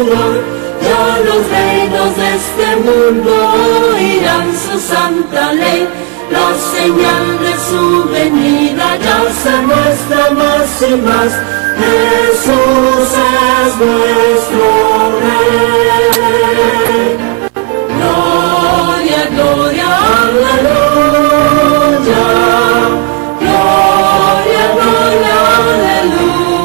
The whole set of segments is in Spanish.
Señor, ya los reinos de este mundo oirán su santa ley. La señal de su venida ya se muestra más y más. Jesús es nuestro Rey. Gloria, gloria, aleluya. Gloria, gloria, aleluya.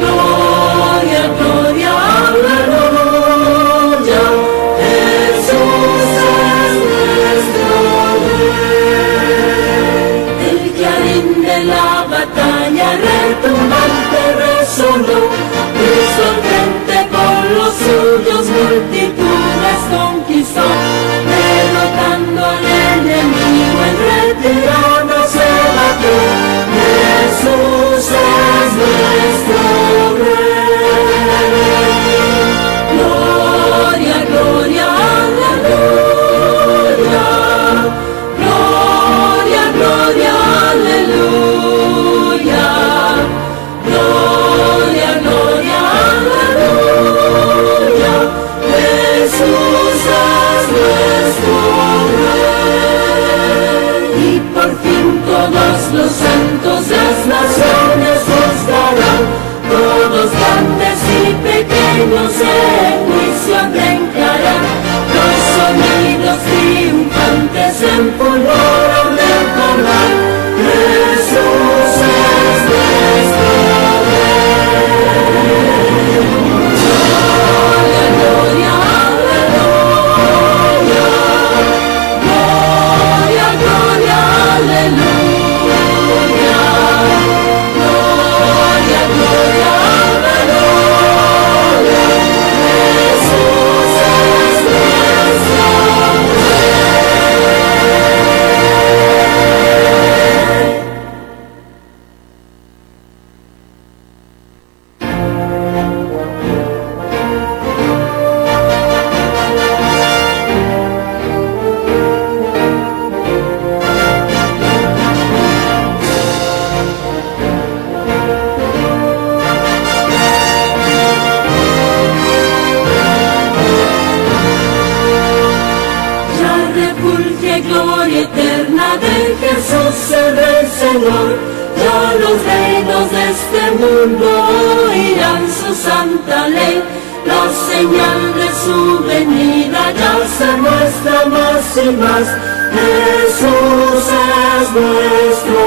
Gloria, gloria, aleluya. Jesús es nuestro Rey. El clarín de la batalla retumbante resonó, Cristo al frente con los suyos multitudes conquistó, derrotando al enemigo en retirada se batió. Jesús es nuestro Rey. Gloria, gloria, aleluya. Gloria, gloria, aleluya. Gloria, gloria, aleluya. Jesús es nuestro Rey. Y por fin todos los santos las naciones juzgarán, todos grandes y pequeños en juicio declaran. Los sonidos triunfantes empolvoran del corral. Jesús es nuestro Rey. Gloria, gloria, aleluya. Gloria, gloria, aleluya. Gloria, gloria, aleluya. Jesús es nuestro Ya refulge gloria eterna de Jesús el Rey Señor, ya los reinos de este mundo oirán su santa ley. La señal de su venida ya se muestra más y más. Jesús es nuestro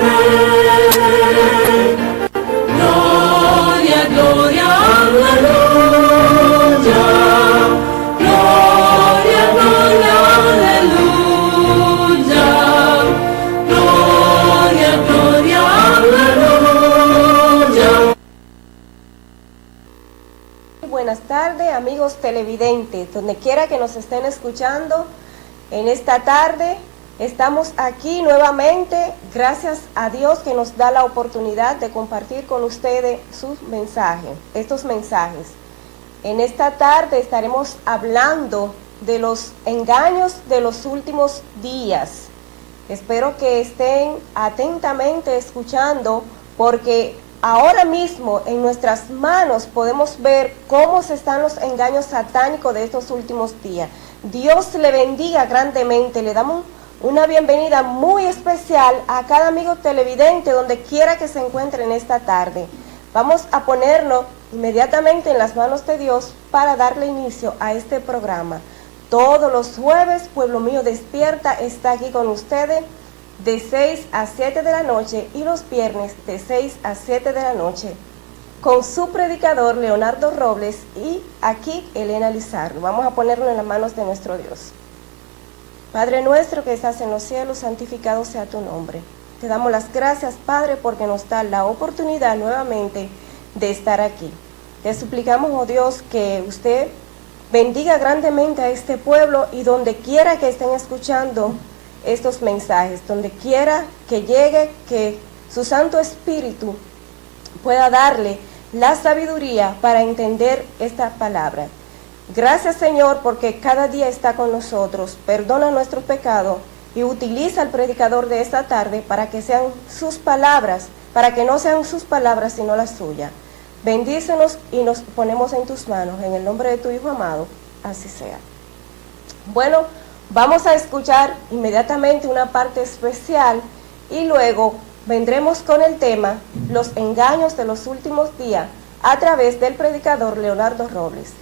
Rey. Gloria, gloria, aleluya. Gloria, gloria, aleluya. Gloria, gloria, aleluya. Buenas tardes, amigos televidentes, donde quiera que nos estén escuchando en esta tarde. Estamos aquí nuevamente, gracias a Dios que nos da la oportunidad de compartir con ustedes sus mensajes, estos mensajes. En esta tarde estaremos hablando de los engaños de los últimos días. Espero que estén atentamente escuchando, porque ahora mismo en nuestras manos podemos ver cómo se están los engaños satánicos de estos últimos días. Dios le bendiga grandemente. Le damos una bienvenida muy especial a cada amigo televidente donde quiera que se encuentre en esta tarde. Vamos a ponernos inmediatamente en las manos de Dios para darle inicio a este programa. Todos los jueves, Pueblo Mío Despierta está aquí con ustedes de 6 a 7 de la noche y los viernes de 6 a 7 de la noche con su predicador Leonardo Robles y aquí Elena Lizardo. Vamos a ponerlo en las manos de nuestro Dios. Padre nuestro que estás en los cielos, santificado sea tu nombre. Te damos las gracias, Padre, porque nos da la oportunidad nuevamente de estar aquí. Te suplicamos, oh Dios, que usted bendiga grandemente a este pueblo y donde quiera que estén escuchando estos mensajes, donde quiera que llegue, que su Santo Espíritu pueda darle la sabiduría para entender esta palabra. Gracias, Señor, porque cada día está con nosotros. Perdona nuestros pecados y utiliza al predicador de esta tarde para que sean sus palabras, para que no sean sus palabras sino las suyas. Bendícenos y nos ponemos en tus manos, en el nombre de tu Hijo amado, así sea. Bueno, vamos a escuchar inmediatamente una parte especial y luego vendremos con el tema Los engaños de los últimos días a través del predicador Leonardo Robles.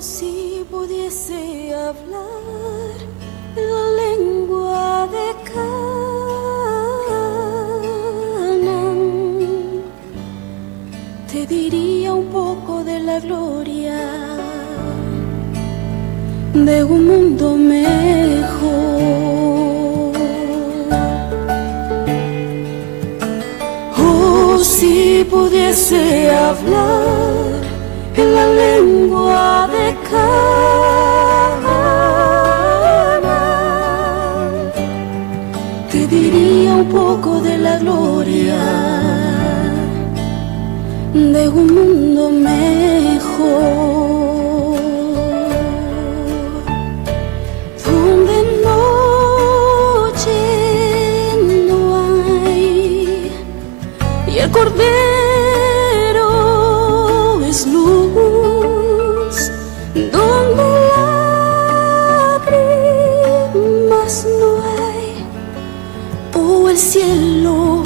Si pudiese hablar la lengua de Canaán, te diría un poco de la gloria de un mundo mejor. Oh, si pudiese hablar en la lengua de Canaán, te diría un poco de la gloria de un mundo mejor, donde noche no hay y el Cordero es luz, donde lágrimas no hay. Oh, el cielo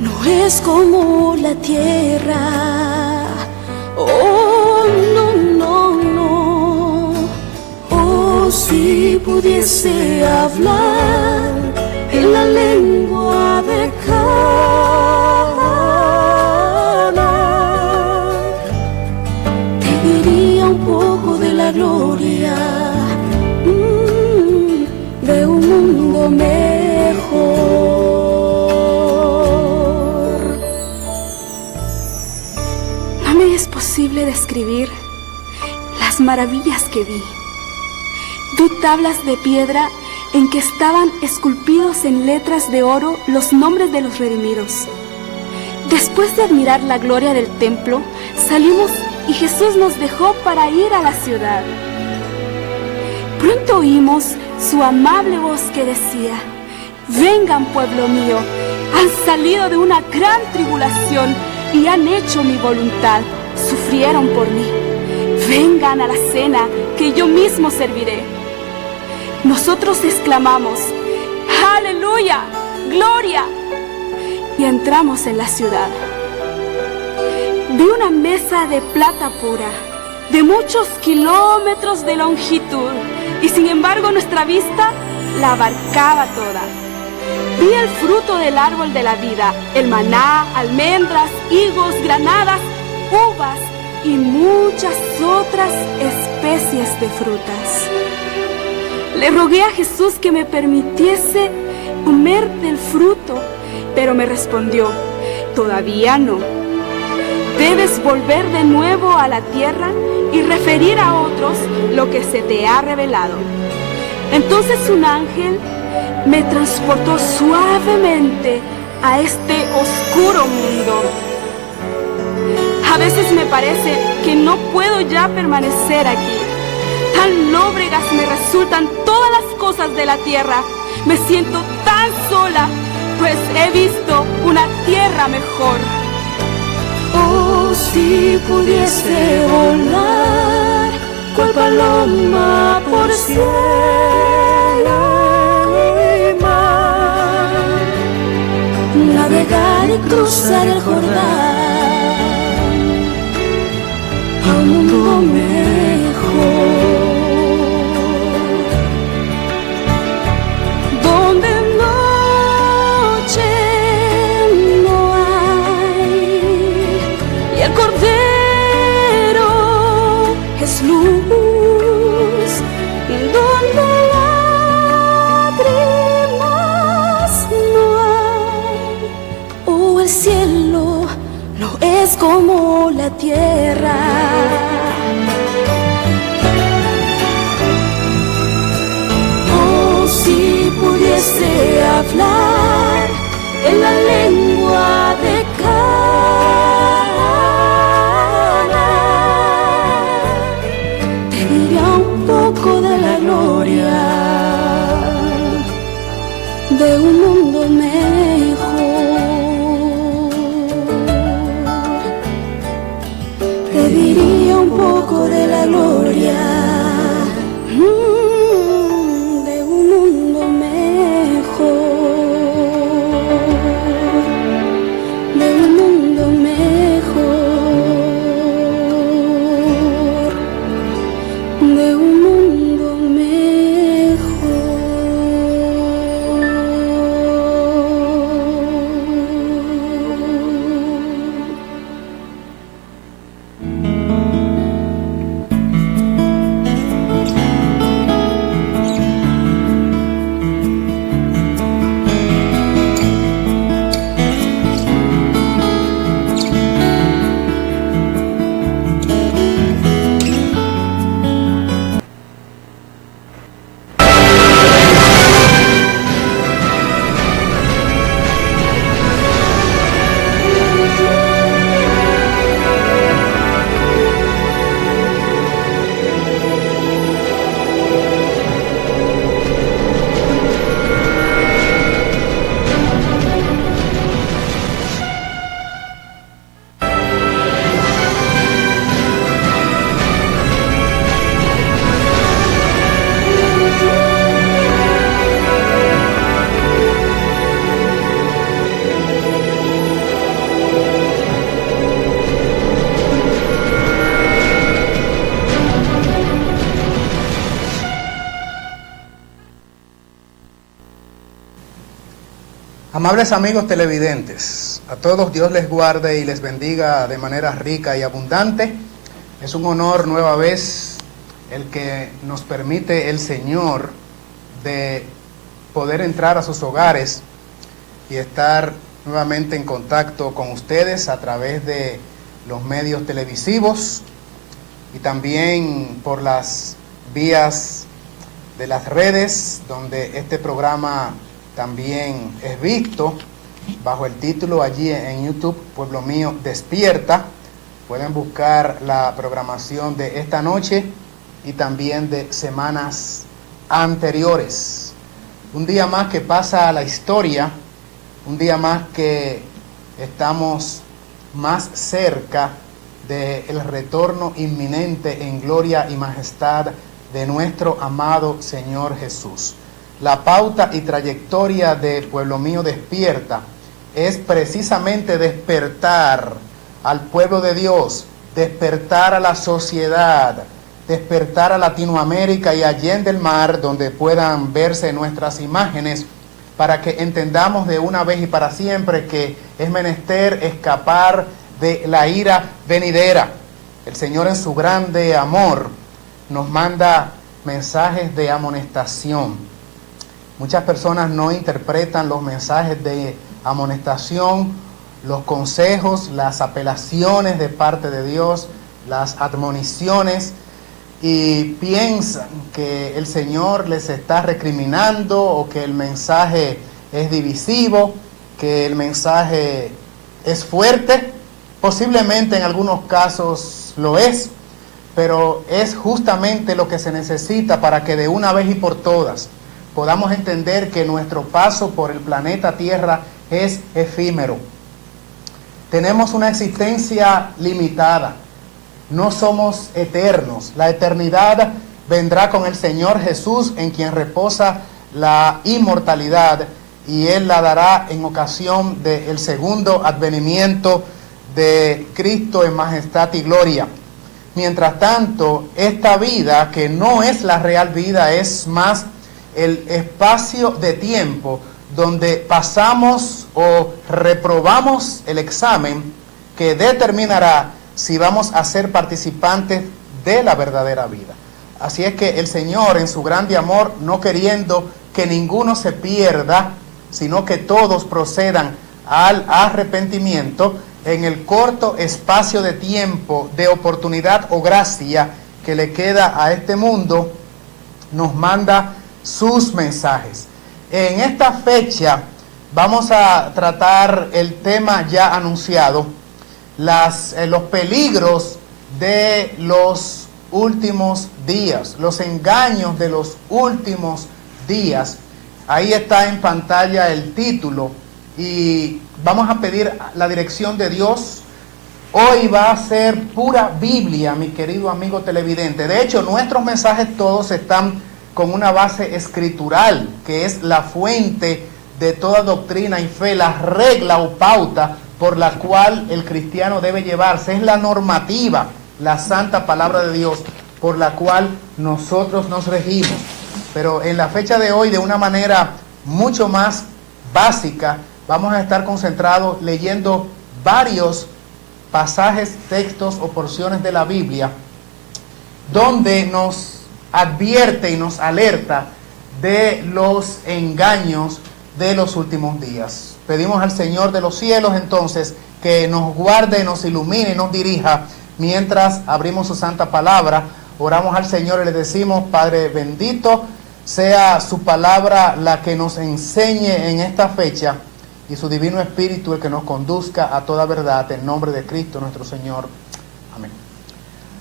no es como la tierra. Oh, no, no, no. Oh, si pudiese hablar en la lengua de Canaán, te diría un poco de la gloria de un mundo mejor. No me es posible describir las maravillas que vi. Vi tablas de piedra en que estaban esculpidos en letras de oro los nombres de los redimidos. Después de admirar la gloria del templo, salimos y Jesús nos dejó para ir a la ciudad. Pronto oímos su amable voz que decía: vengan, pueblo mío, han salido de una gran tribulación y han hecho mi voluntad, sufrieron por mí. Vengan a la cena que yo mismo serviré. Nosotros exclamamos: ¡Aleluya! ¡Gloria! Y entramos en la ciudad. Vi una mesa de plata pura, de muchos kilómetros de longitud, y sin embargo nuestra vista la abarcaba toda. Vi el fruto del árbol de la vida, el maná, almendras, higos, granadas, uvas y muchas otras especies de frutas. Le rogué a Jesús que me permitiese comer del fruto, pero me respondió: todavía no. Debes volver de nuevo a la tierra y referir a otros lo que se te ha revelado. Entonces un ángel me transportó suavemente a este oscuro mundo. A veces me parece que no puedo ya permanecer aquí. Tan lóbregas me resultan todas las cosas de la tierra. Me siento tan sola, pues he visto una tierra mejor. Oh, si pudiese volar cual paloma por cielo y mar, navegar y cruzar el Jordán a un mundo mejor, donde noche no hay y el Cordero es luz, donde lágrimas no hay. Oh, el cielo no es como la tierra. Oh, si pudiese hablar en la lengua de Canaán, pediría un poco de la gloria de un mundo mejor, de un mundo mejor, de un mundo mejor. Amables amigos televidentes, a todos Dios les guarde y les bendiga de manera rica y abundante. Es un honor nueva vez el que nos permite el Señor de poder entrar a sus hogares y estar nuevamente en contacto con ustedes a través de los medios televisivos y también por las vías de las redes, donde este programa también es visto bajo el título allí en YouTube, Pueblo Mío Despierta. Pueden buscar la programación de esta noche y también de semanas anteriores. Un día más que pasa a la historia, un día más que estamos más cerca del retorno inminente en gloria y majestad de nuestro amado Señor Jesús. La pauta y trayectoria de Pueblo Mío Despierta es precisamente despertar al pueblo de Dios, despertar a la sociedad, despertar a Latinoamérica y allende el mar, donde puedan verse nuestras imágenes, para que entendamos de una vez y para siempre que es menester escapar de la ira venidera. El Señor en su grande amor nos manda mensajes de amonestación. Muchas personas no interpretan los mensajes de amonestación, los consejos, las apelaciones de parte de Dios, las admoniciones, y piensan que el Señor les está recriminando o que el mensaje es divisivo, que el mensaje es fuerte. Posiblemente en algunos casos lo es, pero es justamente lo que se necesita para que de una vez y por todas podamos entender que nuestro paso por el planeta Tierra es efímero. Tenemos una existencia limitada, no somos eternos. La eternidad vendrá con el Señor Jesús, en quien reposa la inmortalidad, y Él la dará en ocasión del segundo advenimiento de Cristo en majestad y gloria. Mientras tanto, esta vida, que no es la real vida, es más el espacio de tiempo donde pasamos o reprobamos el examen que determinará si vamos a ser participantes de la verdadera vida. Así es que el Señor, en su grande amor, no queriendo que ninguno se pierda, sino que todos procedan al arrepentimiento, en el corto espacio de tiempo, de oportunidad o gracia que le queda a este mundo, nos manda sus mensajes. En esta fecha vamos a tratar el tema ya anunciado, los peligros de los últimos días, los engaños de los últimos días. Ahí está en pantalla el título y vamos a pedir la dirección de Dios Hoy va a ser pura Biblia, mi querido amigo televidente. De hecho, nuestros mensajes todos están con una base escritural, que es la fuente de toda doctrina y fe, la regla o pauta por la cual el cristiano debe llevarse. Es la normativa, la santa palabra de Dios, por la cual nosotros nos regimos. Pero en la fecha de hoy, de una manera mucho más básica, vamos a estar concentrados leyendo varios pasajes, textos o porciones de la Biblia, donde nos advierte y nos alerta de los engaños de los últimos días. Pedimos al Señor de los cielos entonces que nos guarde, nos ilumine y nos dirija mientras abrimos su santa palabra. Oramos al Señor y le decimos: Padre bendito, sea su palabra la que nos enseñe en esta fecha, y su divino Espíritu el que nos conduzca a toda verdad, en nombre de Cristo nuestro Señor. Amén.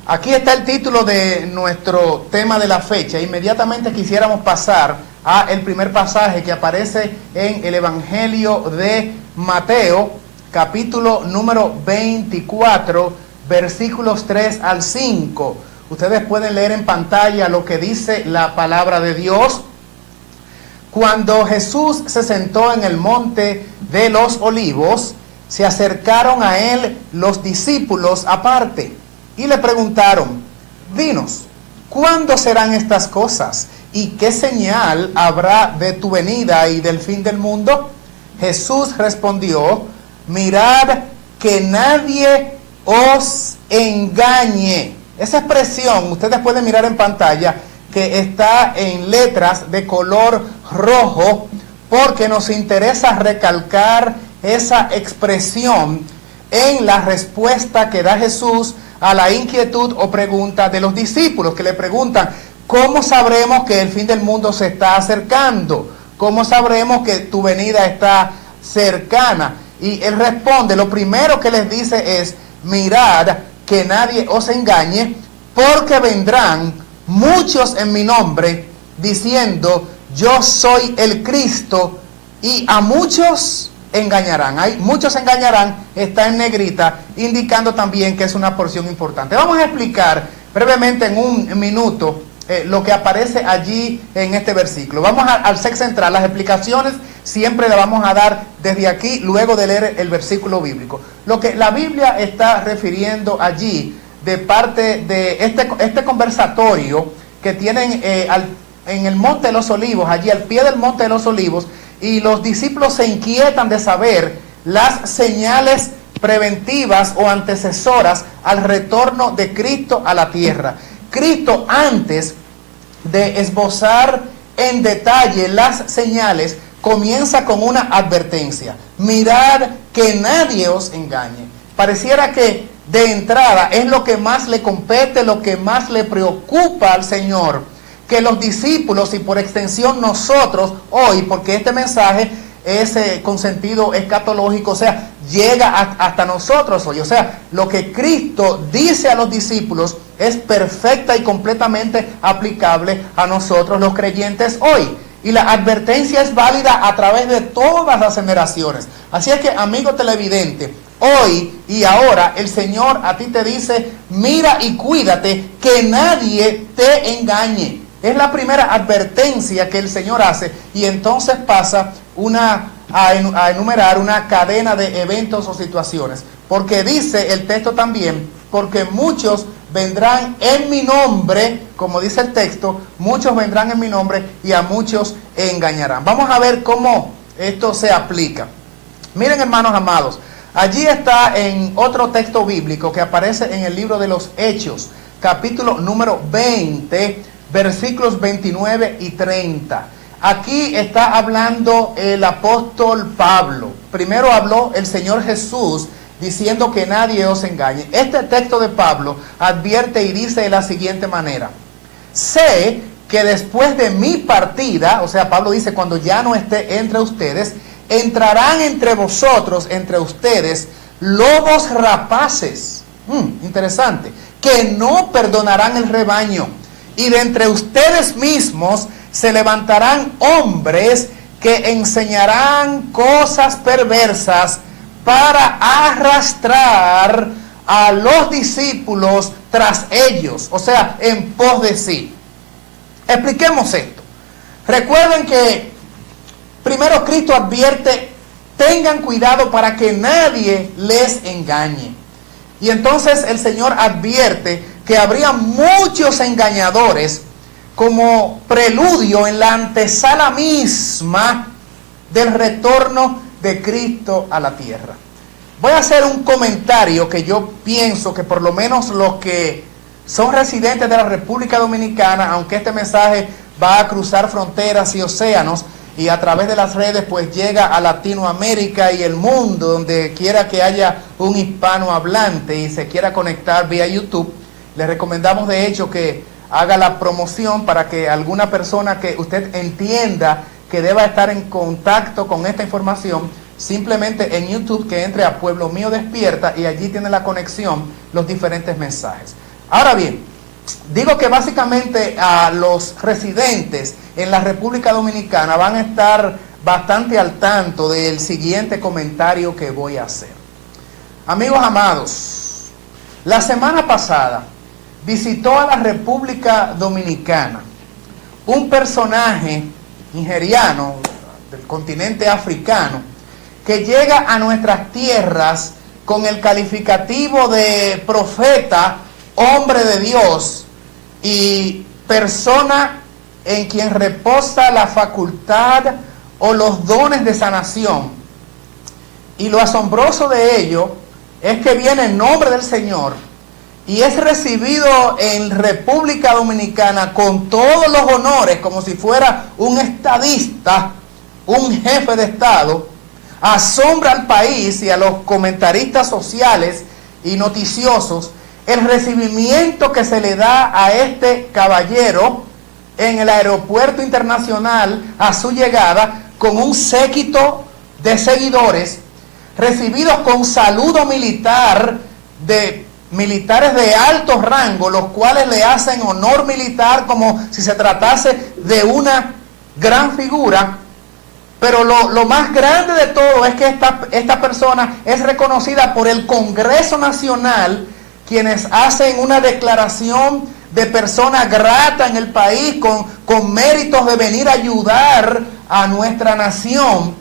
Aquí está el título de nuestro tema de la fecha. Inmediatamente quisiéramos pasar a el primer pasaje que aparece en el Evangelio de Mateo, capítulo número 24, versículos 3 al 5. Ustedes pueden leer en pantalla lo que dice la palabra de Dios. Cuando Jesús se sentó en el monte de los olivos, se acercaron a él los discípulos aparte y le preguntaron: dinos, ¿cuándo serán estas cosas? ¿Y qué señal habrá de tu venida y del fin del mundo? Jesús respondió: mirad que nadie os engañe. Esa expresión, ustedes pueden mirar en pantalla, que está en letras de color rojo, porque nos interesa recalcar esa expresión en la respuesta que da Jesús a la inquietud o pregunta de los discípulos, que le preguntan: ¿cómo sabremos que el fin del mundo se está acercando? ¿Cómo sabremos que tu venida está cercana? Y él responde, lo primero que les dice es: mirad que nadie os engañe, porque vendrán muchos en mi nombre diciendo: yo soy el Cristo, y a muchos engañarán. Hay muchos engañarán, está en negrita, indicando también que es una porción importante. Vamos a explicar brevemente en un minuto lo que aparece allí en este versículo. Vamos al sexo central. Las explicaciones siempre las vamos a dar desde aquí, luego de leer el versículo bíblico. Lo que la Biblia está refiriendo allí, de parte de este conversatorio que tienen en el Monte de los Olivos, allí al pie del Monte de los Olivos, y los discípulos se inquietan de saber las señales preventivas o antecesoras al retorno de Cristo a la tierra. Cristo, antes de esbozar en detalle las señales, comienza con una advertencia: mirad que nadie os engañe. Pareciera que de entrada es lo que más le compete, lo que más le preocupa al Señor, que los discípulos y por extensión nosotros hoy, porque este mensaje es con sentido escatológico, o sea, llega hasta nosotros hoy. O sea, lo que Cristo dice a los discípulos es perfecta y completamente aplicable a nosotros los creyentes hoy. Y la advertencia es válida a través de todas las generaciones. Así es que, amigo televidente, hoy y ahora el Señor a ti te dice: mira y cuídate que nadie te engañe. Es la primera advertencia que el Señor hace, y entonces pasa a enumerar una cadena de eventos o situaciones. Porque dice el texto también: porque muchos vendrán en mi nombre, como dice el texto, muchos vendrán en mi nombre y a muchos engañarán. Vamos a ver cómo esto se aplica. Miren, hermanos amados, allí está en otro texto bíblico que aparece en el libro de los Hechos, capítulo número 20, versículos 29 y 30. Aquí está hablando el apóstol Pablo. Primero habló el Señor Jesús diciendo que nadie os engañe. Este texto de Pablo advierte y dice de la siguiente manera: sé que después de mi partida, o sea, Pablo dice, cuando ya no esté entre ustedes, entrarán entre vosotros, entre ustedes, lobos rapaces. Interesante. Que no perdonarán el rebaño. Y de entre ustedes mismos se levantarán hombres que enseñarán cosas perversas para arrastrar a los discípulos tras ellos, o sea, en pos de sí. Expliquemos esto. Recuerden que primero Cristo advierte: tengan cuidado para que nadie les engañe. Y entonces el Señor advierte que habría muchos engañadores como preludio en la antesala misma del retorno de Cristo a la tierra. Voy a hacer un comentario que yo pienso que por lo menos los que son residentes de la República Dominicana, aunque este mensaje va a cruzar fronteras y océanos, y a través de las redes pues llega a Latinoamérica y el mundo, donde quiera que haya un hispano hablante y se quiera conectar vía YouTube, les recomendamos de hecho que haga la promoción para que alguna persona que usted entienda que deba estar en contacto con esta información, simplemente en YouTube que entre a Pueblo Mío Despierta y allí tiene la conexión, los diferentes mensajes. Ahora bien, digo que básicamente a los residentes en la República Dominicana van a estar bastante al tanto del siguiente comentario que voy a hacer. Amigos amados, la semana pasada visitó a la República Dominicana un personaje nigeriano del continente africano que llega a nuestras tierras con el calificativo de profeta, hombre de Dios y persona en quien reposa la facultad o los dones de sanación. Y lo asombroso de ello es que viene en nombre del Señor y es recibido en República Dominicana con todos los honores, como si fuera un estadista, un jefe de Estado. Asombra al país y a los comentaristas sociales y noticiosos el recibimiento que se le da a este caballero en el aeropuerto internacional a su llegada, con un séquito de seguidores, recibidos con saludo militar de militares de alto rango, los cuales le hacen honor militar como si se tratase de una gran figura. Pero lo más grande de todo es que esta persona es reconocida por el Congreso Nacional, quienes hacen una declaración de persona grata en el país, con méritos de venir a ayudar a nuestra nación.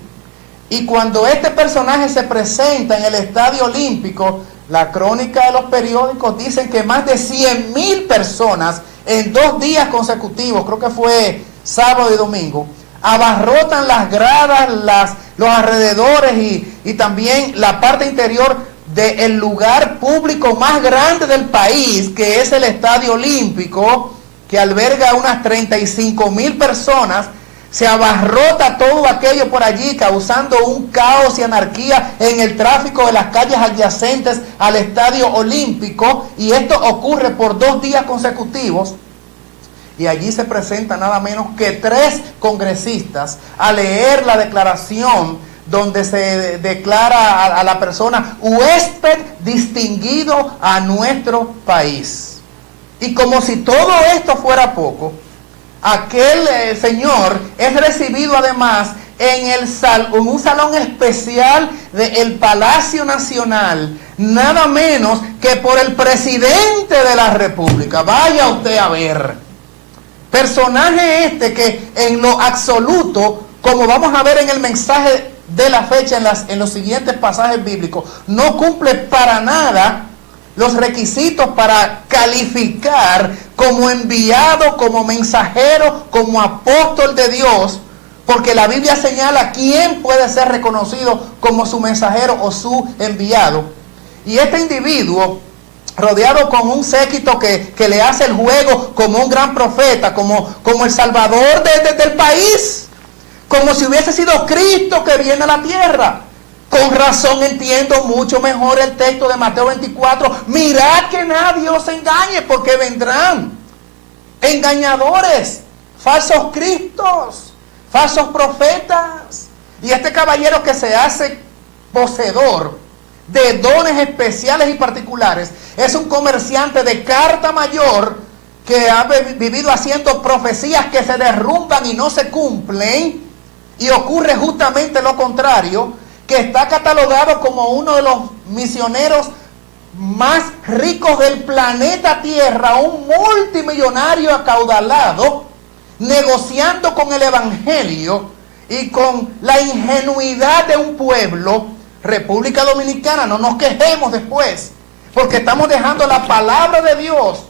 Y cuando este personaje se presenta en el Estadio Olímpico, la crónica de los periódicos dicen que más de 100,000 personas en 2 días consecutivos, creo que fue sábado y domingo, abarrotan las gradas, los alrededores y también la parte interior del lugar público más grande del país, que es el Estadio Olímpico, que alberga unas 35,000 personas. Se abarrota todo aquello por allí, causando un caos y anarquía en el tráfico de las calles adyacentes al Estadio Olímpico, y esto ocurre por 2 días consecutivos. Y allí se presenta nada menos que 3 congresistas a leer la declaración donde se declara a la persona huésped distinguido a nuestro país. Y como si todo esto fuera poco, aquel señor es recibido además en un salón especial del Palacio Nacional, nada menos que por el presidente de la República. Vaya usted a ver. Personaje este que en lo absoluto, como vamos a ver en el mensaje de la fecha en los siguientes pasajes bíblicos, no cumple para nada los requisitos para calificar como enviado, como mensajero, como apóstol de Dios, porque la Biblia señala quién puede ser reconocido como su mensajero o su enviado. Y este individuo, rodeado con un séquito que le hace el juego como un gran profeta, como el salvador del país, como si hubiese sido Cristo que viene a la tierra. Con razón entiendo mucho mejor el texto de Mateo 24. Mirad que nadie os engañe, porque vendrán engañadores, falsos cristos, falsos profetas. Y este caballero que se hace poseedor de dones especiales y particulares es un comerciante de carta mayor que ha vivido haciendo profecías que se derrumban y no se cumplen, y ocurre justamente lo contrario, que está catalogado como uno de los misioneros más ricos del planeta Tierra, un multimillonario acaudalado, negociando con el Evangelio y con la ingenuidad de un pueblo. República Dominicana, no nos quejemos después, porque estamos dejando la palabra de Dios,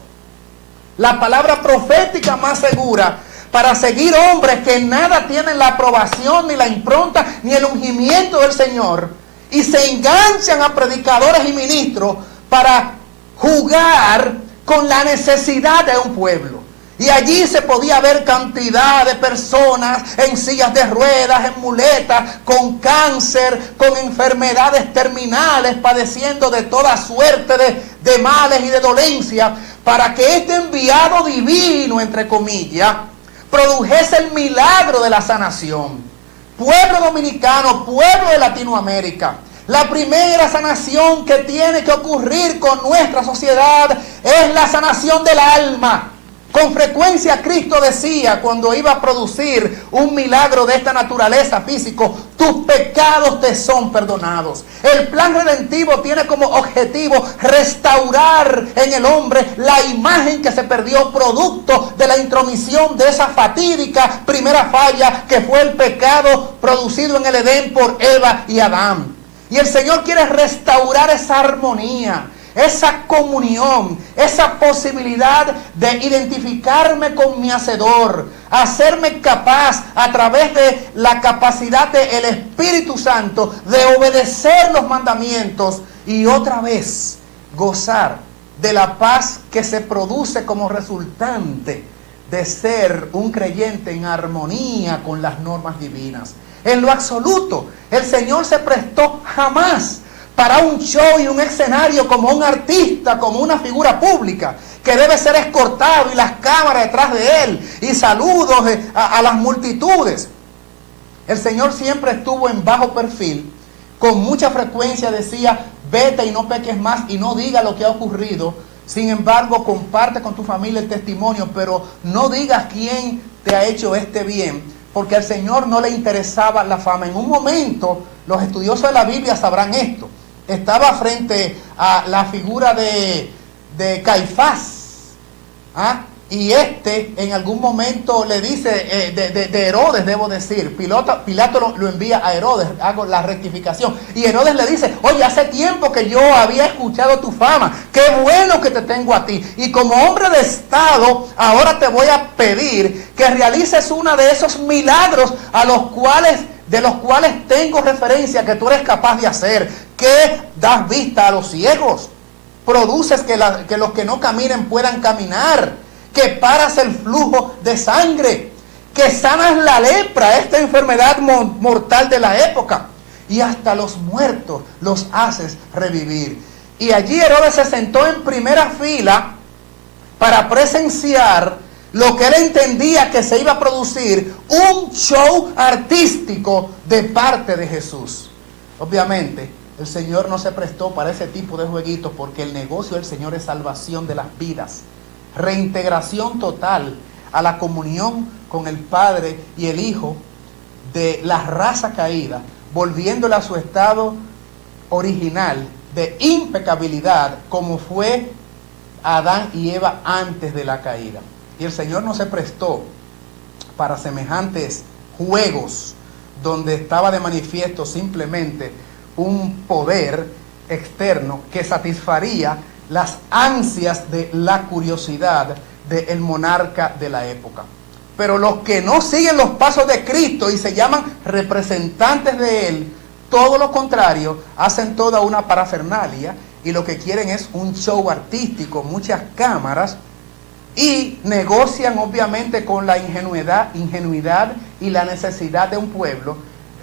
la palabra profética más segura, para seguir hombres que nada tienen la aprobación, ni la impronta, ni el ungimiento del Señor, y se enganchan a predicadores y ministros para jugar con la necesidad de un pueblo. Y allí se podía ver cantidad de personas en sillas de ruedas, en muletas, con cáncer, con enfermedades terminales, padeciendo de toda suerte de males y de dolencias, para que este enviado divino, entre comillas, produjese el milagro de la sanación. Pueblo dominicano, pueblo de Latinoamérica, la primera sanación que tiene que ocurrir con nuestra sociedad es la sanación del alma. Con frecuencia Cristo decía, cuando iba a producir un milagro de esta naturaleza físico, tus pecados te son perdonados. El plan redentivo tiene como objetivo restaurar en el hombre la imagen que se perdió producto de la intromisión de esa fatídica primera falla que fue el pecado producido en el Edén por Eva y Adán. Y el Señor quiere restaurar esa armonía, esa comunión, esa posibilidad de identificarme con mi Hacedor, hacerme capaz a través de la capacidad del Espíritu Santo de obedecer los mandamientos y otra vez gozar de la paz que se produce como resultante de ser un creyente en armonía con las normas divinas. En lo absoluto, el Señor se prestó jamás para un show y un escenario como un artista, como una figura pública, que debe ser escortado y las cámaras detrás de él, y saludos a las multitudes. El Señor siempre estuvo en bajo perfil, con mucha frecuencia decía, vete y no peques más, y no diga lo que ha ocurrido. Sin embargo, comparte con tu familia el testimonio, pero no digas quién te ha hecho este bien, porque al Señor no le interesaba la fama. En un momento, los estudiosos de la Biblia sabrán esto. Estaba frente a la figura de Caifás, y en algún momento le dice, de Herodes debo decir, Pilato lo envía a Herodes, hago la rectificación, y Herodes le dice, oye, hace tiempo que yo había escuchado tu fama, qué bueno que te tengo a ti, y como hombre de Estado, ahora te voy a pedir que realices uno de esos milagros de los cuales tengo referencia que tú eres capaz de hacer, que das vista a los ciegos, produces que los que no caminen puedan caminar, que paras el flujo de sangre, que sanas la lepra, esta enfermedad mortal de la época, y hasta los muertos los haces revivir. Y allí Herodes se sentó en primera fila para presenciar lo que él entendía que se iba a producir, un show artístico de parte de Jesús. Obviamente, el Señor no se prestó para ese tipo de jueguitos, porque el negocio del Señor es salvación de las vidas, reintegración total a la comunión con el Padre y el Hijo de la raza caída, volviéndola a su estado original de impecabilidad, como fue Adán y Eva antes de la caída. Y el Señor no se prestó para semejantes juegos donde estaba de manifiesto simplemente un poder externo que satisfaría las ansias de la curiosidad del monarca de la época. Pero los que no siguen los pasos de Cristo y se llaman representantes de Él, todo lo contrario, hacen toda una parafernalia y lo que quieren es un show artístico, muchas cámaras, y negocian obviamente con la ingenuidad y la necesidad de un pueblo.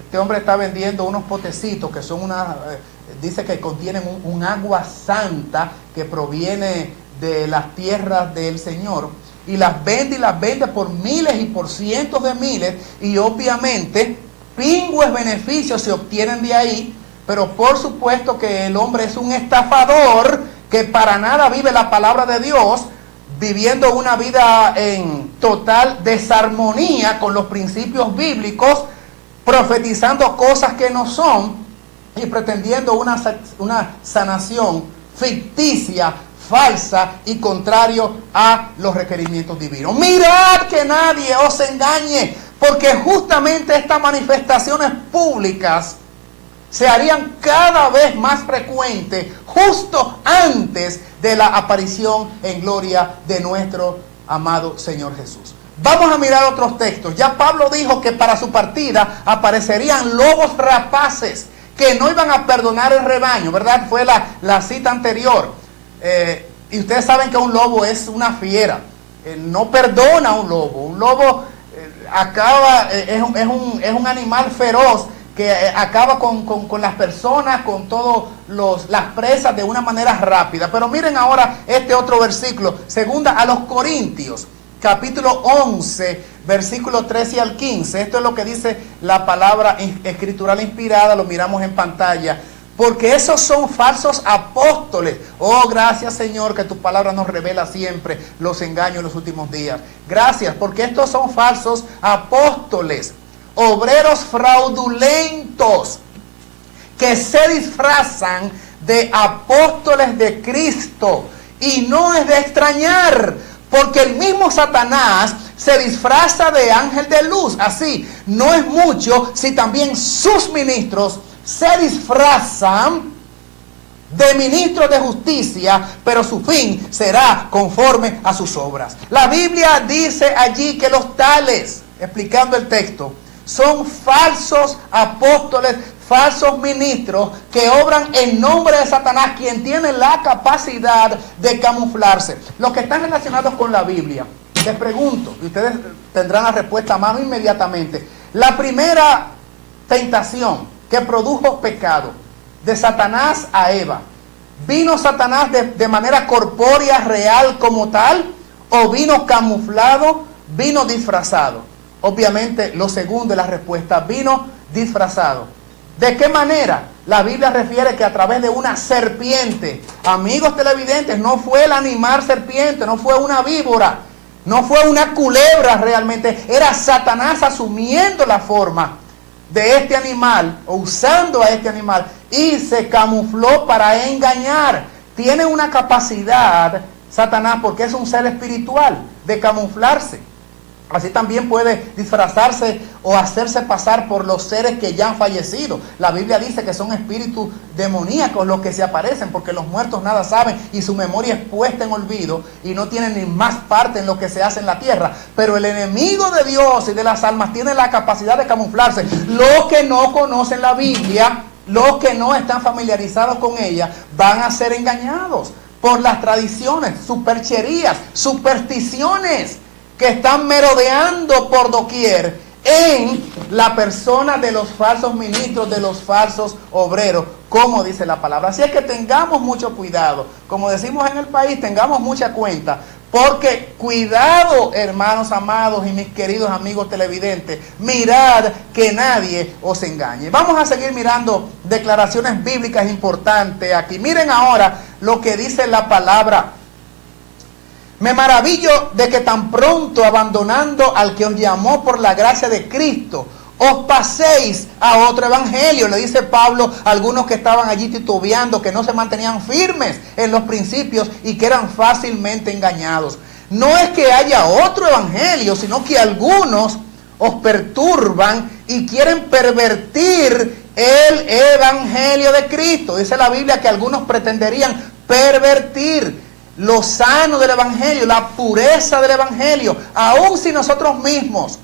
Este hombre está vendiendo unos potecitos que son dice que contienen un agua santa que proviene de las tierras del Señor, y las vende por miles y por cientos de miles, y obviamente pingües beneficios se obtienen de ahí, pero por supuesto que el hombre es un estafador que para nada vive la palabra de Dios, viviendo una vida en total desarmonía con los principios bíblicos, profetizando cosas que no son y pretendiendo una sanación ficticia, falsa y contrario a los requerimientos divinos. Mirad que nadie os engañe, porque justamente estas manifestaciones públicas se harían cada vez más frecuentes justo antes de la aparición en gloria de nuestro amado Señor Jesús. Vamos a mirar otros textos. Ya Pablo dijo que para su partida aparecerían lobos rapaces que no iban a perdonar el rebaño, ¿verdad? Fue la cita anterior. Y ustedes saben que un lobo es una fiera. No perdona a un lobo. Un lobo es un animal feroz que acaba con las personas, con todas las presas de una manera rápida. Pero miren ahora este otro versículo, segunda a los Corintios, capítulo 11, versículo 13 al 15. Esto es lo que dice la palabra escritural inspirada, lo miramos en pantalla. Porque esos son falsos apóstoles. Oh, gracias Señor que tu palabra nos revela siempre los engaños en los últimos días. Gracias, porque estos son falsos apóstoles, obreros fraudulentos, que se disfrazan de apóstoles de Cristo. Y no es de extrañar, porque el mismo Satanás se disfraza de ángel de luz. Así, no es mucho si también sus ministros se disfrazan de ministros de justicia, pero su fin será conforme a sus obras. La Biblia dice allí que los tales, explicando el texto, son falsos apóstoles, falsos ministros que obran en nombre de Satanás, quien tiene la capacidad de camuflarse. Los que están relacionados con la Biblia, les pregunto, y ustedes tendrán la respuesta a mano inmediatamente. La primera tentación que produjo pecado de Satanás a Eva, ¿vino Satanás de manera corpórea, real como tal? ¿O vino camuflado, vino disfrazado? Obviamente lo segundo es la respuesta, vino disfrazado. ¿De qué manera? La Biblia refiere que a través de una serpiente. Amigos televidentes, no fue el animal serpiente, no fue una víbora, no fue una culebra realmente, era Satanás asumiendo la forma de este animal, o usando a este animal, y se camufló para engañar. Tiene una capacidad, Satanás, porque es un ser espiritual, de camuflarse. Así también puede disfrazarse o hacerse pasar por los seres que ya han fallecido. La Biblia dice que son espíritus demoníacos los que se aparecen, porque los muertos nada saben y su memoria es puesta en olvido y no tienen ni más parte en lo que se hace en la tierra. Pero el enemigo de Dios y de las almas tiene la capacidad de camuflarse. Los que no conocen la Biblia, los que no están familiarizados con ella, van a ser engañados por las tradiciones, supercherías, supersticiones que están merodeando por doquier en la persona de los falsos ministros, de los falsos obreros, como dice la palabra. Así es que tengamos mucho cuidado, como decimos en el país, tengamos mucha cuenta, porque cuidado, hermanos amados y mis queridos amigos televidentes, mirad que nadie os engañe. Vamos a seguir mirando declaraciones bíblicas importantes aquí. Miren ahora lo que dice la palabra. Me maravillo de que tan pronto, abandonando al que os llamó por la gracia de Cristo, os paséis a otro evangelio. Le dice Pablo a algunos que estaban allí titubeando, que no se mantenían firmes en los principios y que eran fácilmente engañados. No es que haya otro evangelio, sino que algunos os perturban y quieren pervertir el evangelio de Cristo. Dice la Biblia que algunos pretenderían pervertir lo sano del evangelio, la pureza del evangelio, aun si nosotros mismos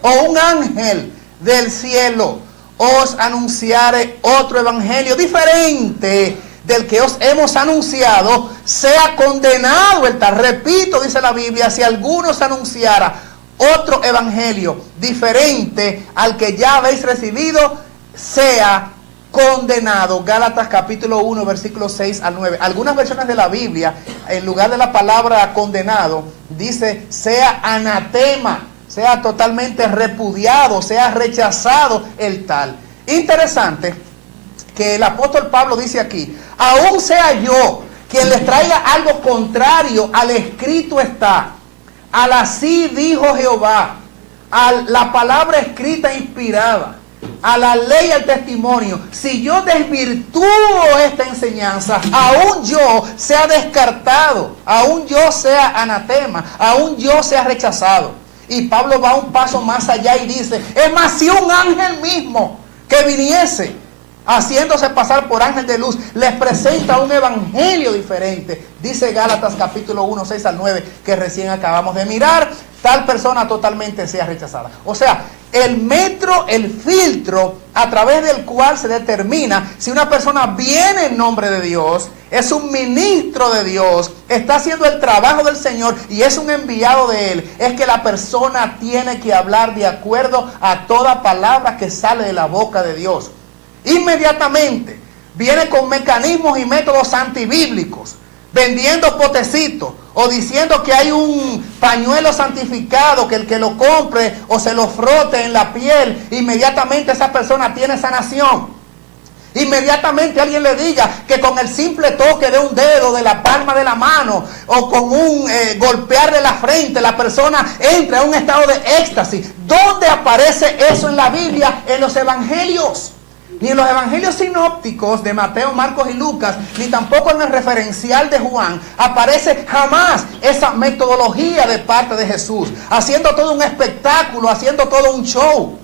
o un ángel del cielo os anunciare otro evangelio diferente del que os hemos anunciado, sea condenado el tal. Repito, dice la Biblia, si alguno os anunciara otro evangelio diferente al que ya habéis recibido, sea condenado. Gálatas capítulo 1, versículos 6 al 9. Algunas versiones de la Biblia, en lugar de la palabra condenado, dice sea anatema, sea totalmente repudiado, sea rechazado el tal. Interesante que el apóstol Pablo dice aquí, aún sea yo quien les traiga algo contrario al escrito está, al así dijo Jehová, a la palabra escrita inspirada, a la ley y al testimonio, si yo desvirtúo esta enseñanza, aún yo sea descartado, aún yo sea anatema, aún yo sea rechazado. Y Pablo va un paso más allá y dice, es más, si un ángel mismo que viniese haciéndose pasar por ángel de luz, les presenta un evangelio diferente. Dice Gálatas capítulo 1, 6 al 9, que recién acabamos de mirar, tal persona totalmente sea rechazada. O sea, el metro, el filtro a través del cual se determina si una persona viene en nombre de Dios, es un ministro de Dios, está haciendo el trabajo del Señor y es un enviado de Él, es que la persona tiene que hablar de acuerdo a toda palabra que sale de la boca de Dios. Inmediatamente viene con mecanismos y métodos antibíblicos, vendiendo potecitos o diciendo que hay un pañuelo santificado que el que lo compre o se lo frote en la piel, inmediatamente esa persona tiene sanación. Inmediatamente alguien le diga que con el simple toque de un dedo, de la palma de la mano o con un golpearle la frente, la persona entra en un estado de éxtasis. ¿Dónde aparece eso en la Biblia? En los evangelios. Ni en los evangelios sinópticos de Mateo, Marcos y Lucas, ni tampoco en el referencial de Juan, aparece jamás esa metodología de parte de Jesús, haciendo todo un espectáculo, haciendo todo un show.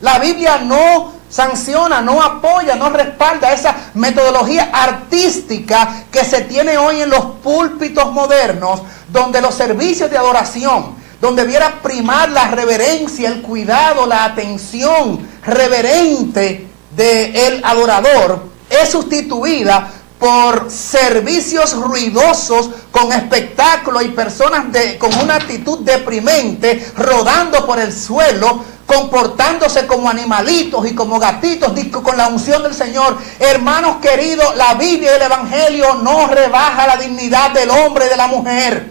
La Biblia no sanciona, no apoya, no respalda esa metodología artística que se tiene hoy en los púlpitos modernos, donde los servicios de adoración, donde debiera primar la reverencia, el cuidado, la atención reverente del adorador, es sustituida por servicios ruidosos con espectáculos y personas con una actitud deprimente rodando por el suelo, comportándose como animalitos y como gatitos con la unción del Señor. Hermanos queridos, la Biblia y el Evangelio no rebaja la dignidad del hombre y de la mujer.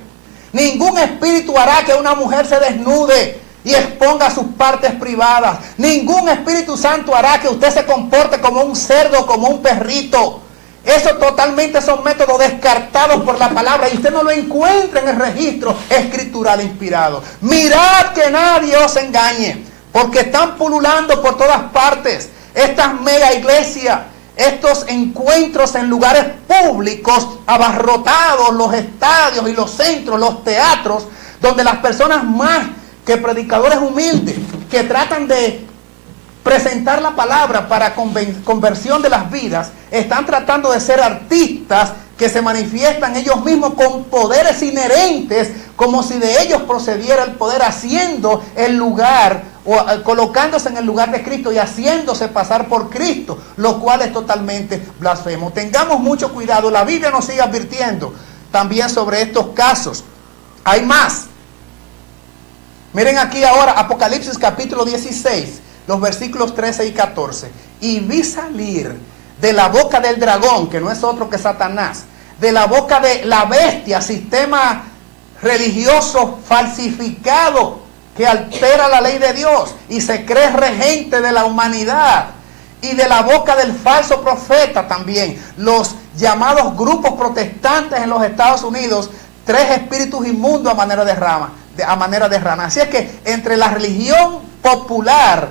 Ningún espíritu hará que una mujer se desnude y exponga sus partes privadas. Ningún Espíritu Santo hará que usted se comporte como un cerdo, como un perrito. Eso totalmente son métodos descartados por la palabra y usted no lo encuentra en el registro escritural inspirado. Mirad que nadie os engañe, porque están pululando por todas partes estas mega iglesias, estos encuentros en lugares públicos, abarrotados, los estadios y los centros, los teatros, donde las personas más que predicadores humildes que tratan de presentar la palabra para conversión de las vidas, están tratando de ser artistas que se manifiestan ellos mismos con poderes inherentes, como si de ellos procediera el poder, haciendo el lugar o colocándose en el lugar de Cristo y haciéndose pasar por Cristo, lo cual es totalmente blasfemo. Tengamos mucho cuidado, la Biblia nos sigue advirtiendo también sobre estos casos. Hay más. Miren aquí ahora Apocalipsis capítulo 16, los versículos 13 y 14. Y vi salir de la boca del dragón, que no es otro que Satanás, de la boca de la bestia, sistema religioso falsificado que altera la ley de Dios y se cree regente de la humanidad, y de la boca del falso profeta también, los llamados grupos protestantes en los Estados Unidos, 3 espíritus inmundos a manera de rama. Así es que entre la religión popular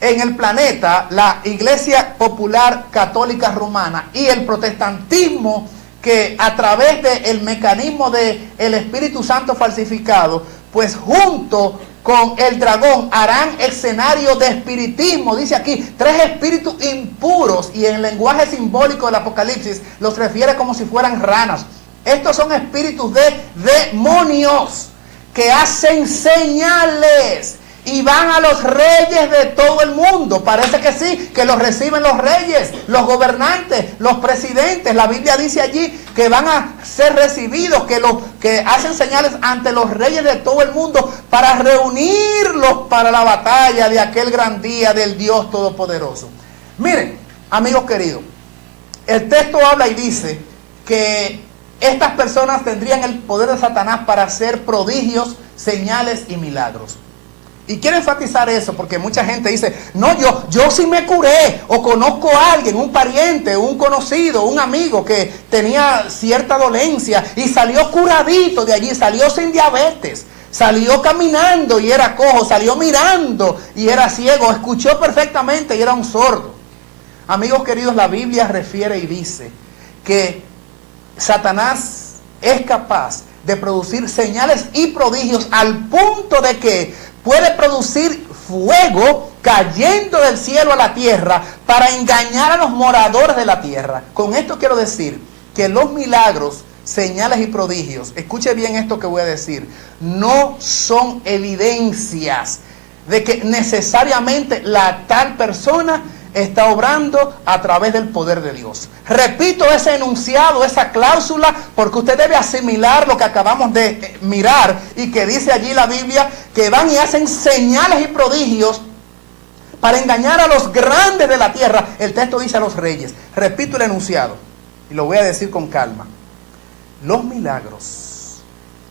en el planeta, la Iglesia Popular Católica Romana y el protestantismo, que a través del mecanismo del Espíritu Santo falsificado, pues junto con el dragón harán escenario de espiritismo. Dice aquí 3 espíritus impuros, y en el lenguaje simbólico del Apocalipsis los refiere como si fueran ranas. Estos son espíritus de demonios que hacen señales y van a los reyes de todo el mundo. Parece que sí, que los reciben los reyes, los gobernantes, los presidentes. La Biblia dice allí que van a ser recibidos, que hacen señales ante los reyes de todo el mundo para reunirlos para la batalla de aquel gran día del Dios Todopoderoso. Miren, amigos queridos, el texto habla y dice que estas personas tendrían el poder de Satanás para hacer prodigios, señales y milagros. Y quiero enfatizar eso porque mucha gente dice, no, yo sí me curé, o conozco a alguien, un pariente, un conocido, un amigo que tenía cierta dolencia y salió curadito de allí, salió sin diabetes, Salió caminando y era cojo, salió mirando y era ciego, escuchó perfectamente y era un sordo. Amigos queridos, la Biblia refiere y dice que Satanás es capaz de producir señales y prodigios al punto de que puede producir fuego cayendo del cielo a la tierra para engañar a los moradores de la tierra. Con esto quiero decir que los milagros, señales y prodigios, escuche bien esto que voy a decir, no son evidencias de que necesariamente la tal persona está obrando a través del poder de Dios. Repito ese enunciado, esa cláusula, porque usted debe asimilar lo que acabamos de mirar y que dice allí la Biblia, que van y hacen señales y prodigios para engañar a los grandes de la tierra. El texto dice a los reyes. Repito el enunciado y lo voy a decir con calma. Los milagros,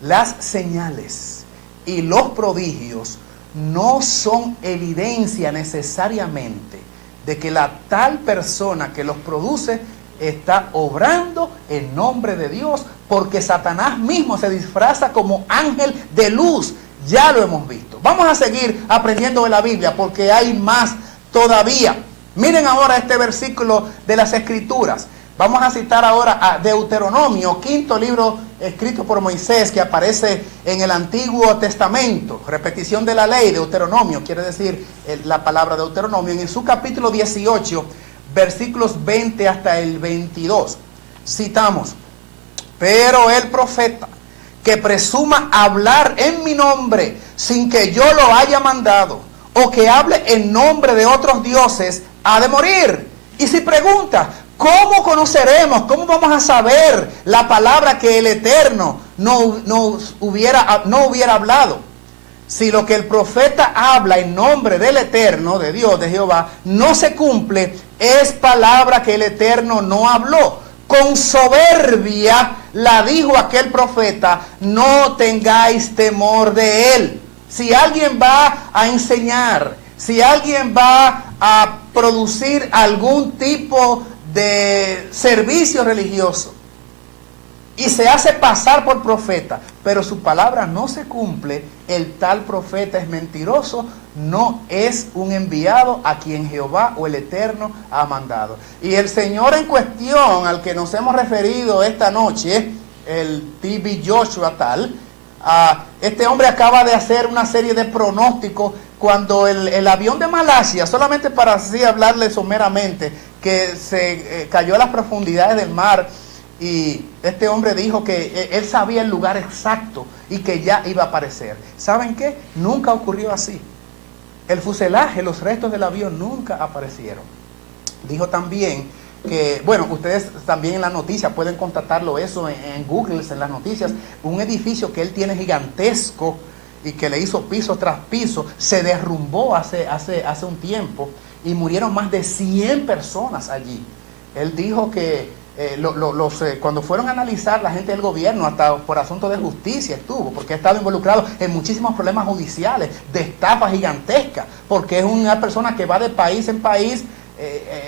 las señales y los prodigios no son evidencia necesariamente de que la tal persona que los produce está obrando en nombre de Dios, porque Satanás mismo se disfraza como ángel de luz. Ya lo hemos visto. Vamos a seguir aprendiendo de la Biblia porque hay más todavía. Miren ahora este versículo de las Escrituras. Vamos a citar ahora a Deuteronomio, quinto libro escrito por Moisés, que aparece en el Antiguo Testamento. Repetición de la ley, Deuteronomio, quiere decir la palabra Deuteronomio. En su capítulo 18, versículos 20 hasta el 22, citamos: pero el profeta que presuma hablar en mi nombre sin que yo lo haya mandado, o que hable en nombre de otros dioses, ha de morir. Y si pregunta, ¿cómo conoceremos? ¿Cómo vamos a saber la palabra que el Eterno no hubiera hablado? Si lo que el profeta habla en nombre del Eterno, de Dios, de Jehová, no se cumple, es palabra que el Eterno no habló. Con soberbia la dijo aquel profeta: no tengáis temor de él. Si alguien va a enseñar, si alguien va a producir algún tipo de servicio religioso y se hace pasar por profeta, pero su palabra no se cumple, el tal profeta es mentiroso, no es un enviado a quien Jehová o el Eterno ha mandado. Y el Señor en cuestión al que nos hemos referido esta noche, el T.B. Joshua tal, este hombre acaba de hacer una serie de pronósticos cuando el avión de Malasia, solamente para así hablarle someramente, que se cayó a las profundidades del mar, y este hombre dijo que él sabía el lugar exacto y que ya iba a aparecer. ¿Saben qué? Nunca ocurrió así. El fuselaje, los restos del avión nunca aparecieron. Dijo también que, bueno, ustedes también en la noticia pueden constatarlo eso en Google, en las noticias, un edificio que él tiene gigantesco y que le hizo piso tras piso, se derrumbó hace un tiempo y murieron más de 100 personas allí. Él dijo que cuando fueron a analizar la gente del gobierno, hasta por asuntos de justicia estuvo, porque ha estado involucrado en muchísimos problemas judiciales, de estafas gigantescas, porque es una persona que va de país en país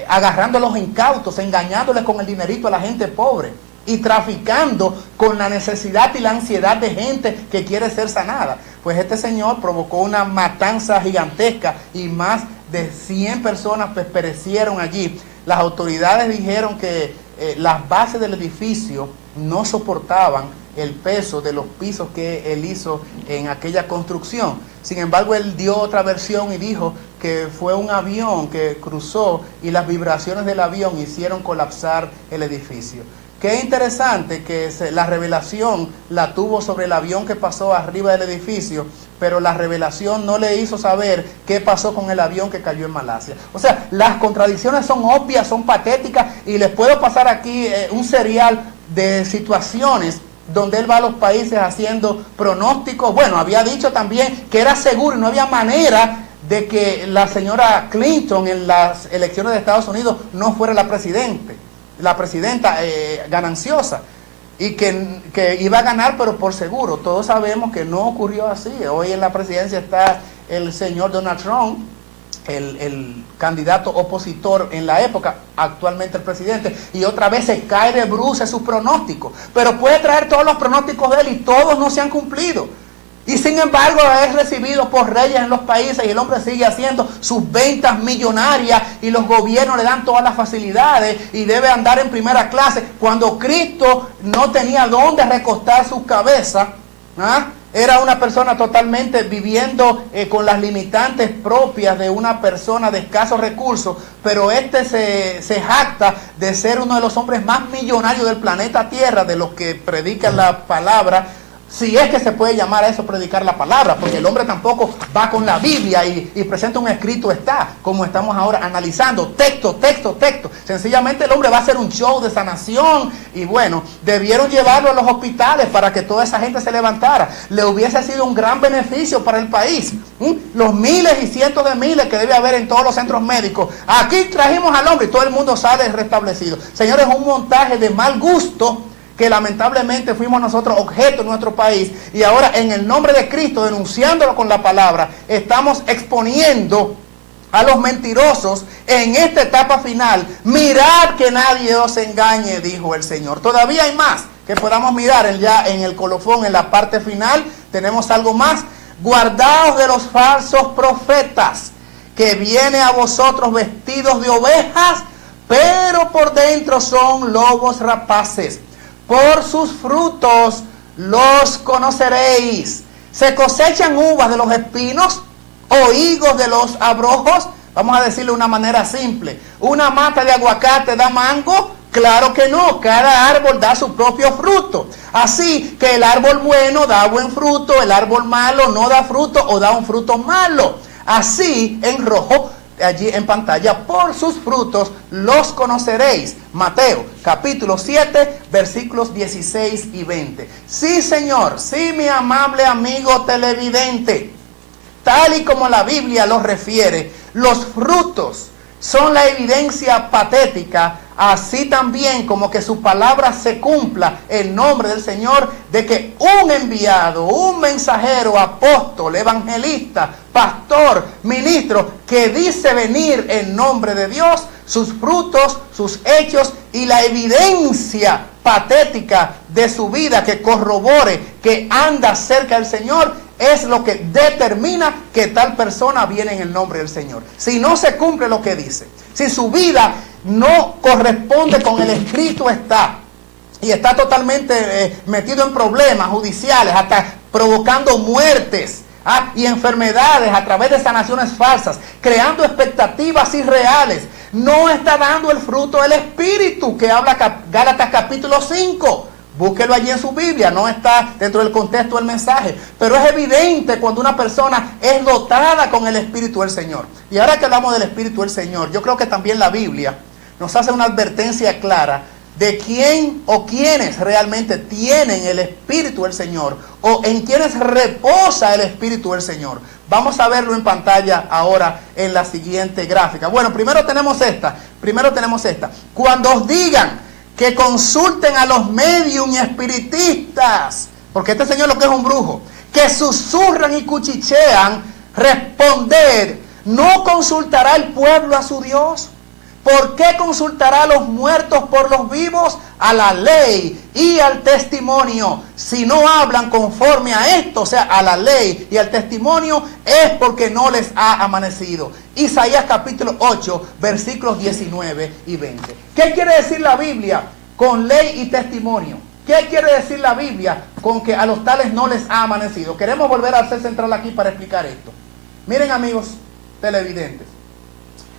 agarrando a los incautos, engañándoles con el dinerito a la gente pobre y traficando con la necesidad y la ansiedad de gente que quiere ser sanada. Pues este señor provocó una matanza gigantesca y más de 100 personas pues perecieron allí. Las autoridades dijeron que las bases del edificio no soportaban el peso de los pisos que él hizo en aquella construcción. Sin embargo, él dio otra versión y dijo que fue un avión que cruzó y las vibraciones del avión hicieron colapsar el edificio. Qué interesante que la revelación la tuvo sobre el avión que pasó arriba del edificio, pero la revelación no le hizo saber qué pasó con el avión que cayó en Malasia. O sea, las contradicciones son obvias, son patéticas, y les puedo pasar aquí un serial de situaciones donde él va a los países haciendo pronósticos. Bueno, había dicho también que era seguro y no había manera de que la señora Clinton en las elecciones de Estados Unidos no fuera la presidenta gananciosa, y que iba a ganar pero por seguro. Todos sabemos que no ocurrió así. Hoy en la presidencia está el señor Donald Trump, el candidato opositor en la época, actualmente el presidente, y otra vez se cae de bruces sus pronósticos, pero puede traer todos los pronósticos de él y todos no se han cumplido. Y sin embargo es recibido por reyes en los países y el hombre sigue haciendo sus ventas millonarias y los gobiernos le dan todas las facilidades y debe andar en primera clase. Cuando Cristo no tenía dónde recostar su cabeza, era una persona totalmente viviendo con las limitantes propias de una persona de escasos recursos, pero se jacta de ser uno de los hombres más millonarios del planeta Tierra, de los que predican la palabra. Si es que se puede llamar a eso predicar la palabra, porque el hombre tampoco va con la Biblia y presenta un escrito como estamos ahora analizando, texto. Sencillamente el hombre va a hacer un show de sanación y bueno, debieron llevarlo a los hospitales para que toda esa gente se levantara. Le hubiese sido un gran beneficio para el país. Los miles y cientos de miles que debe haber en todos los centros médicos. Aquí trajimos al hombre y todo el mundo sale restablecido. Señores, un montaje de mal gusto que lamentablemente fuimos nosotros objeto en nuestro país, y ahora en el nombre de Cristo, denunciándolo con la palabra, estamos exponiendo a los mentirosos en esta etapa final. Mirad que nadie os engañe, dijo el Señor. Todavía hay más que podamos mirar ya en el colofón, en la parte final, tenemos algo más. Guardaos de los falsos profetas, que vienen a vosotros vestidos de ovejas, pero por dentro son lobos rapaces. Por sus frutos los conoceréis. ¿Se cosechan uvas de los espinos o higos de los abrojos? Vamos a decirlo de una manera simple. ¿Una mata de aguacate da mango? Claro que no. Cada árbol da su propio fruto. Así que el árbol bueno da buen fruto, el árbol malo no da fruto o da un fruto malo. Así, en rojo, allí en pantalla, por sus frutos los conoceréis. Mateo capítulo 7 versículos 16 y 20. Sí, Señor, sí, mi amable amigo televidente, tal y como la Biblia lo refiere, los frutos son la evidencia patética, así también como que su palabra se cumpla en nombre del Señor, de que un enviado, un mensajero, apóstol, evangelista, pastor, ministro, que dice venir en nombre de Dios, sus frutos, sus hechos y la evidencia patética de su vida que corrobore que anda cerca del Señor, es lo que determina que tal persona viene en el nombre del Señor. Si no se cumple lo que dice, si su vida no corresponde con el escrito y está totalmente metido en problemas judiciales, hasta provocando muertes y enfermedades a través de sanaciones falsas, creando expectativas irreales, no está dando el fruto del Espíritu que habla Gálatas capítulo 5. Búsquelo allí en su Biblia, no está dentro del contexto del mensaje, pero es evidente cuando una persona es dotada con el Espíritu del Señor. Y ahora que hablamos del Espíritu del Señor, yo creo que también la Biblia nos hace una advertencia clara de quién o quiénes realmente tienen el Espíritu del Señor, o en quienes reposa el Espíritu del Señor. Vamos a verlo en pantalla ahora en la siguiente gráfica. Bueno, primero tenemos esta. Cuando os digan que consulten a los médium y espiritistas, porque este señor lo que es un brujo, que susurran y cuchichean, responded, ¿no consultará el pueblo a su Dios? ¿Por qué consultará a los muertos por los vivos? A la ley y al testimonio. Si no hablan conforme a esto, o sea, a la ley y al testimonio, es porque no les ha amanecido. Isaías capítulo 8, versículos 19 y 20. ¿Qué quiere decir la Biblia con ley y testimonio? ¿Qué quiere decir la Biblia con que a los tales no les ha amanecido? Queremos volver al ser central aquí para explicar esto. Miren, amigos televidentes,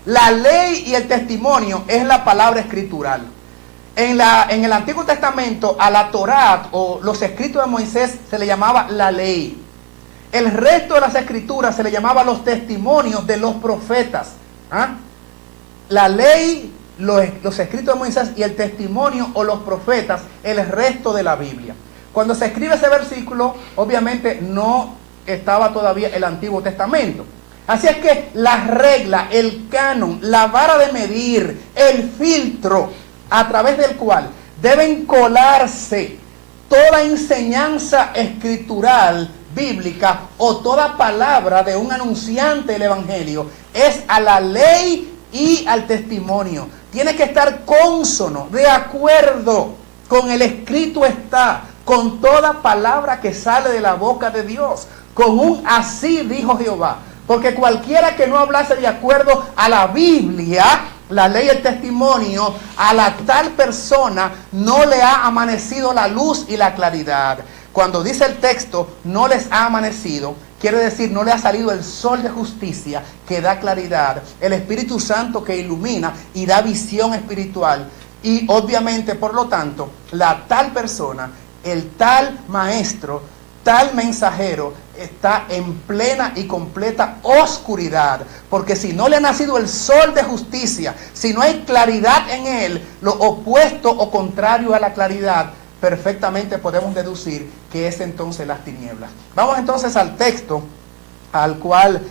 la ley y el testimonio es la palabra escritural. En el Antiguo Testamento, a la Torá o los escritos de Moisés se le llamaba la ley. El resto de las escrituras se le llamaba los testimonios de los profetas. La ley, los escritos de Moisés y el testimonio o los profetas, el resto de la Biblia. Cuando se escribe ese versículo, obviamente no estaba todavía el Antiguo Testamento. Así es que la regla, el canon, la vara de medir, el filtro a través del cual deben colarse toda enseñanza escritural bíblica o toda palabra de un anunciante del evangelio es a la ley y al testimonio. Tiene que estar cónsono, de acuerdo con el escrito con toda palabra que sale de la boca de Dios, con un así dijo Jehová. Porque cualquiera que no hablase de acuerdo a la Biblia, la ley y el testimonio, a la tal persona no le ha amanecido la luz y la claridad. Cuando dice el texto, no les ha amanecido, quiere decir, no le ha salido el sol de justicia que da claridad, el Espíritu Santo que ilumina y da visión espiritual. Y obviamente, por lo tanto, la tal persona, el tal maestro, tal mensajero, está en plena y completa oscuridad. Porque si no le ha nacido el sol de justicia, si no hay claridad en él, lo opuesto o contrario a la claridad, perfectamente podemos deducir que es entonces las tinieblas. Vamos entonces al texto al cual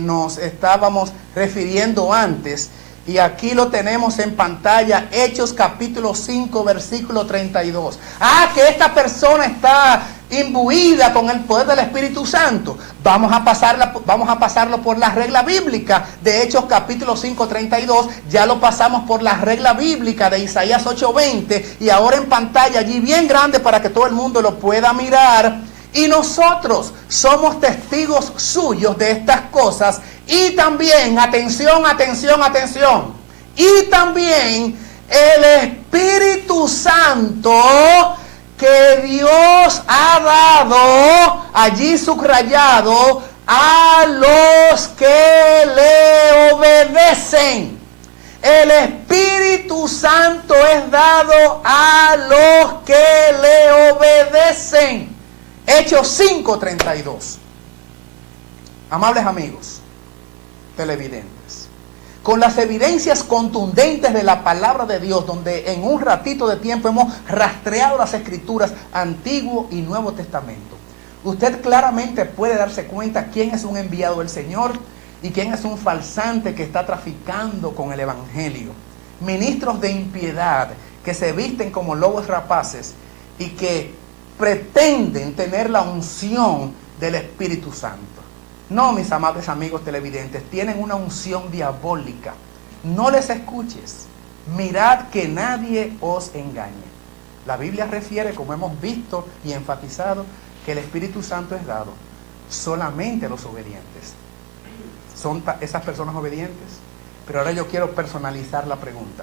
nos estábamos refiriendo antes. Y aquí lo tenemos en pantalla, Hechos capítulo 5, versículo 32. Que esta persona está imbuida con el poder del Espíritu Santo. Vamos a pasarlo por la regla bíblica de Hechos capítulo 5, 32. Ya lo pasamos por la regla bíblica de Isaías 8, 20. Y ahora en pantalla allí bien grande para que todo el mundo lo pueda mirar. Y nosotros somos testigos suyos de estas cosas. Y también, atención, y también el Espíritu Santo que Dios ha dado, allí subrayado, a los que le obedecen. El Espíritu Santo es dado a los que le obedecen. Hechos 5:32. Amables amigos televidentes, con las evidencias contundentes de la palabra de Dios, donde en un ratito de tiempo hemos rastreado las escrituras, Antiguo y Nuevo Testamento, usted claramente puede darse cuenta quién es un enviado del Señor y quién es un falsante que está traficando con el Evangelio. Ministros de impiedad que se visten como lobos rapaces y que pretenden tener la unción del Espíritu Santo. No, mis amables amigos televidentes, tienen una unción diabólica. No les escuches. Mirad que nadie os engañe. La Biblia refiere, como hemos visto y enfatizado, que el Espíritu Santo es dado solamente a los obedientes. ¿Son esas personas obedientes? Pero ahora yo quiero personalizar la pregunta.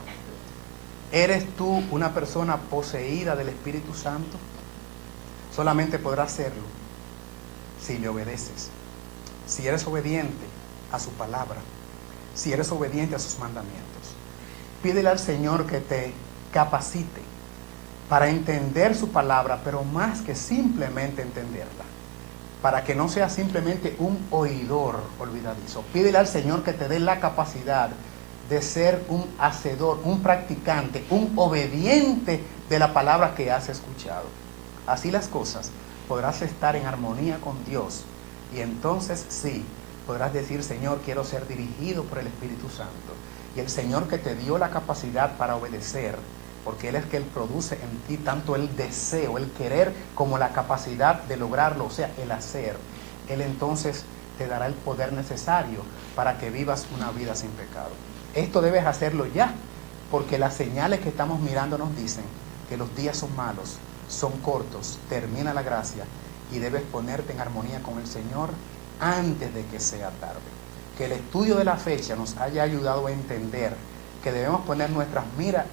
¿Eres tú una persona poseída del Espíritu Santo? Solamente podrás hacerlo si le obedeces. Si eres obediente a su palabra, si eres obediente a sus mandamientos, pídele al Señor que te capacite para entender su palabra, pero más que simplemente entenderla, para que no sea simplemente un oidor olvidadizo. Pídele al Señor que te dé la capacidad de ser un hacedor, un practicante, un obediente de la palabra que has escuchado. Así las cosas, podrás estar en armonía con Dios. Y entonces sí, podrás decir, Señor, quiero ser dirigido por el Espíritu Santo. Y el Señor que te dio la capacidad para obedecer, porque Él es que Él produce en ti tanto el deseo, el querer, como la capacidad de lograrlo, o sea, el hacer. Él entonces te dará el poder necesario para que vivas una vida sin pecado. Esto debes hacerlo ya, porque las señales que estamos mirando nos dicen que los días son malos, son cortos, termina la gracia, y debes ponerte en armonía con el Señor antes de que sea tarde. Que el estudio de la fecha nos haya ayudado a entender que debemos poner nuestra mira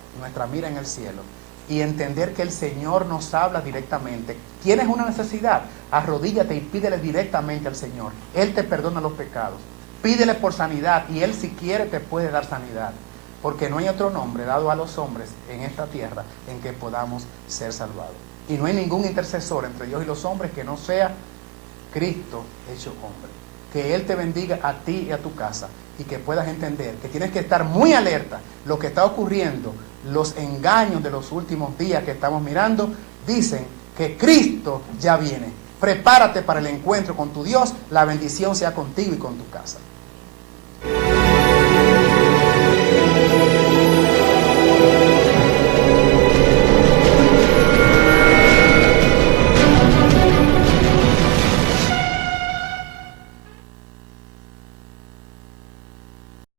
en el cielo y entender que el Señor nos habla directamente. ¿Tienes una necesidad? Arrodíllate y pídele directamente al Señor. Él te perdona los pecados. Pídele por sanidad y Él, si quiere, te puede dar sanidad. Porque no hay otro nombre dado a los hombres en esta tierra en que podamos ser salvados. Y no hay ningún intercesor entre Dios y los hombres que no sea Cristo hecho hombre. Que Él te bendiga a ti y a tu casa y que puedas entender que tienes que estar muy alerta. Lo que está ocurriendo, los engaños de los últimos días que estamos mirando, dicen que Cristo ya viene. Prepárate para el encuentro con tu Dios. La bendición sea contigo y con tu casa.